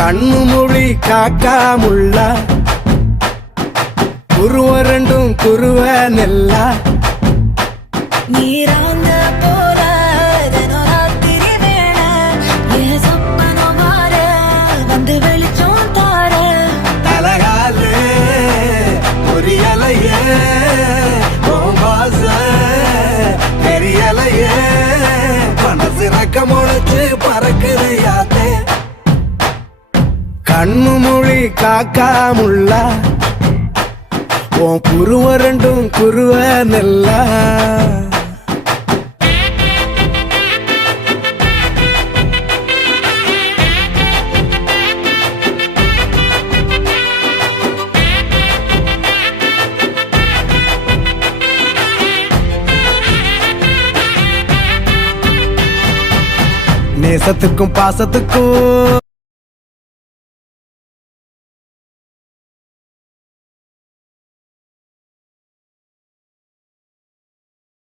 கண்ணு மொழி காக்காமுள்ள குருவ ரெண்டும் குருவ நெல்லா நீராங்க போல தினராத்திரி வேண என் சொப்பனம் மாற வந்து வெளிச்சம் தார தலகாலே பொரியலையே ஓம்பாச பெரியலையே மனசு ரக்க முளைச்சு பறக்குது யாத்தே கண்ணு மொழி காக்காமுள்ள உன் குருவ ரெண்டும் குருவ நெல்லா நேசத்துக்கும் பாசத்துக்கும்